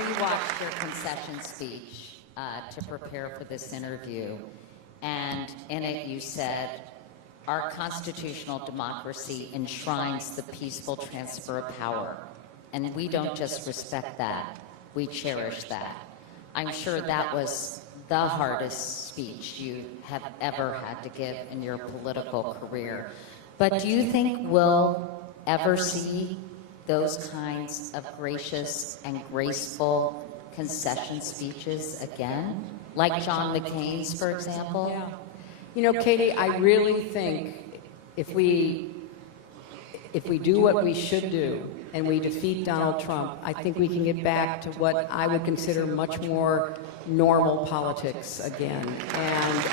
rewatched your concession speech to prepare for this interview, and in it you said, our constitutional democracy enshrines the peaceful transfer of power, and we don't just respect that, we cherish that. I'm sure that was the hardest speech you have ever had to give in your political career. But do you think we'll ever see those kinds of gracious and graceful concession speeches again? Like John McCain's, for example? Yeah. You know, Katie, I really think if we do what we should do and we defeat Donald Trump, I think we can get back to what I would consider much more normal politics again. And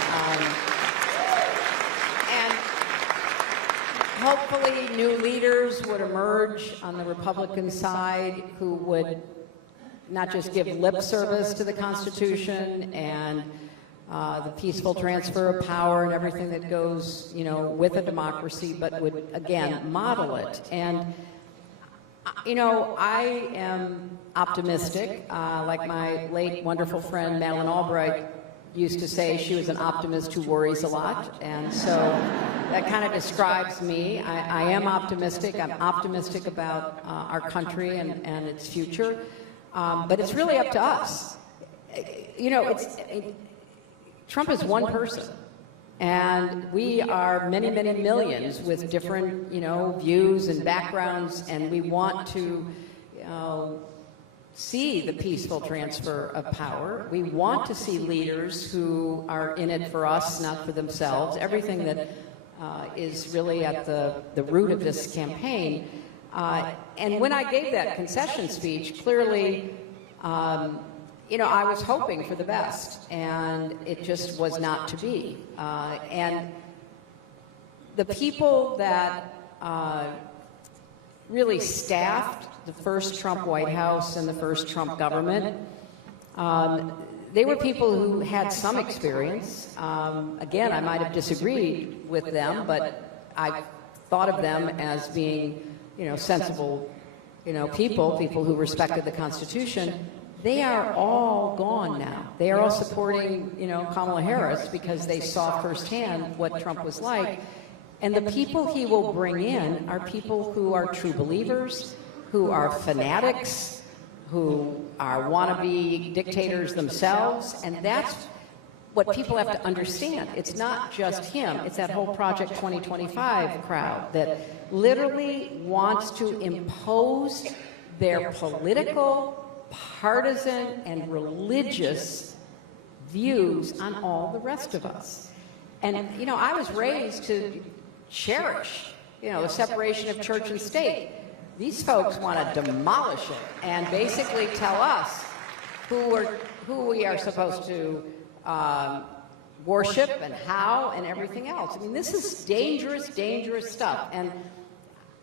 hopefully new leaders would emerge on the Republican side who would not just give lip service to the Constitution and the peaceful transfer of power and everything that goes, you know, with a democracy, but would, again, model it. And, you know, I am optimistic. Like my late wonderful friend Madeleine Albright used to say, she was an optimist who worries a lot. And so that kind of describes me. I am optimistic. I'm optimistic about our country and its future. But it's really up to us. You know, Trump is one person, and we are many, many millions with different, you know, views and backgrounds, and we want to see the peaceful transfer of power. We want to see leaders who are in it for us, not for themselves. Everything that is really at the root of this campaign. And when I gave that concession speech, clearly, you know, I was hoping for the best, and it just was not to be. And the people that really staffed the first Trump White House and the first Trump government, they were people who had some experience. Again, I might have disagreed with them, but I thought of them as being, you know, sensible, you know, people who respected the Constitution. They are all gone now. They are all supporting, you know, Kamala Harris because they saw firsthand what Trump was like. And the people he will bring in are people who are true believers, who are fanatics, who are wannabe dictators themselves. And that's what people have to understand. It's not just him. It's that whole Project 2025 crowd that literally wants to impose their political, partisan, and religious views on all the rest of us. And, you know, I was raised to cherish, you know, the separation of church and state. These folks want to demolish it and basically tell us who we are supposed to worship and how and everything else. I mean, this is dangerous, dangerous stuff. And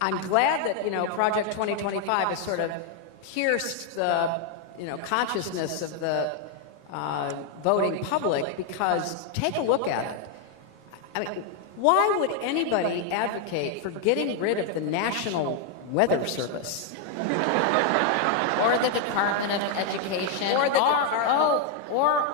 I'm glad that, you know, Project 2025 has sort of pierced the, you know, consciousness of the voting public, because take a look at it. I mean, why would anybody advocate for getting rid of the National Weather Service? Or the Department of Education, or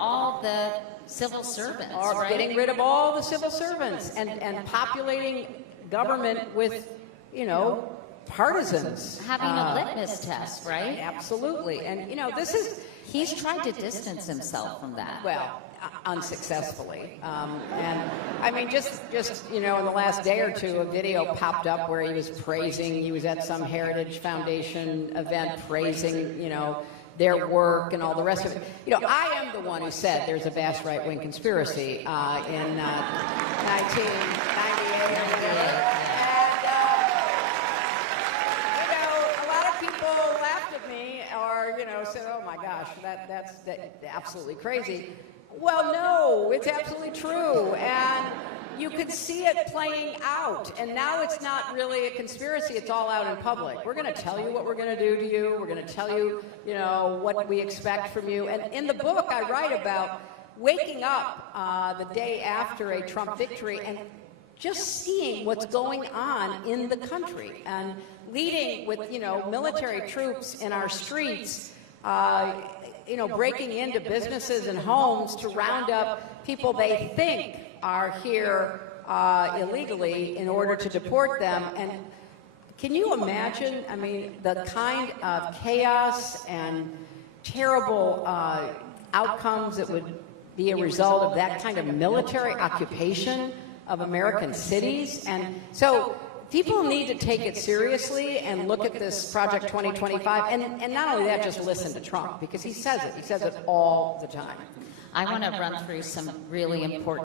all the civil servants, or right? Getting rid of all the civil servants and populating government with, you know, partisans. Having a litmus test, right? Absolutely. And, you know, this is... He's tried to distance himself from that. Well, unsuccessfully. And, I mean, just you know, in the last day or two, a video popped up where he was praising, he was at some Heritage Foundation event praising, you know, their work and all the rest of it. You know, I am the one who said there's a vast right-wing conspiracy in 1998. Or, you know, said, oh my gosh, that's absolutely crazy. Well, no, it's absolutely true. And you could see it playing out. And now it's not really a conspiracy, it's all out in public. We're going to tell you what we're going to do to you. We're going to tell you, you know, what we expect from you. And in the book, I write about waking up the day after a Trump victory and just seeing what's going on in the country and leading with, you know, military troops in our streets, you know, breaking into businesses and homes to round up people they think are here illegally in order to deport them. And can you imagine, I mean, the kind of chaos and terrible outcomes that would be a result of that kind of military occupation of American cities? And so people need to take it seriously and look at this Project 2025, and not only that, just listen to Trump, because he says it all the time. I want to run through some really important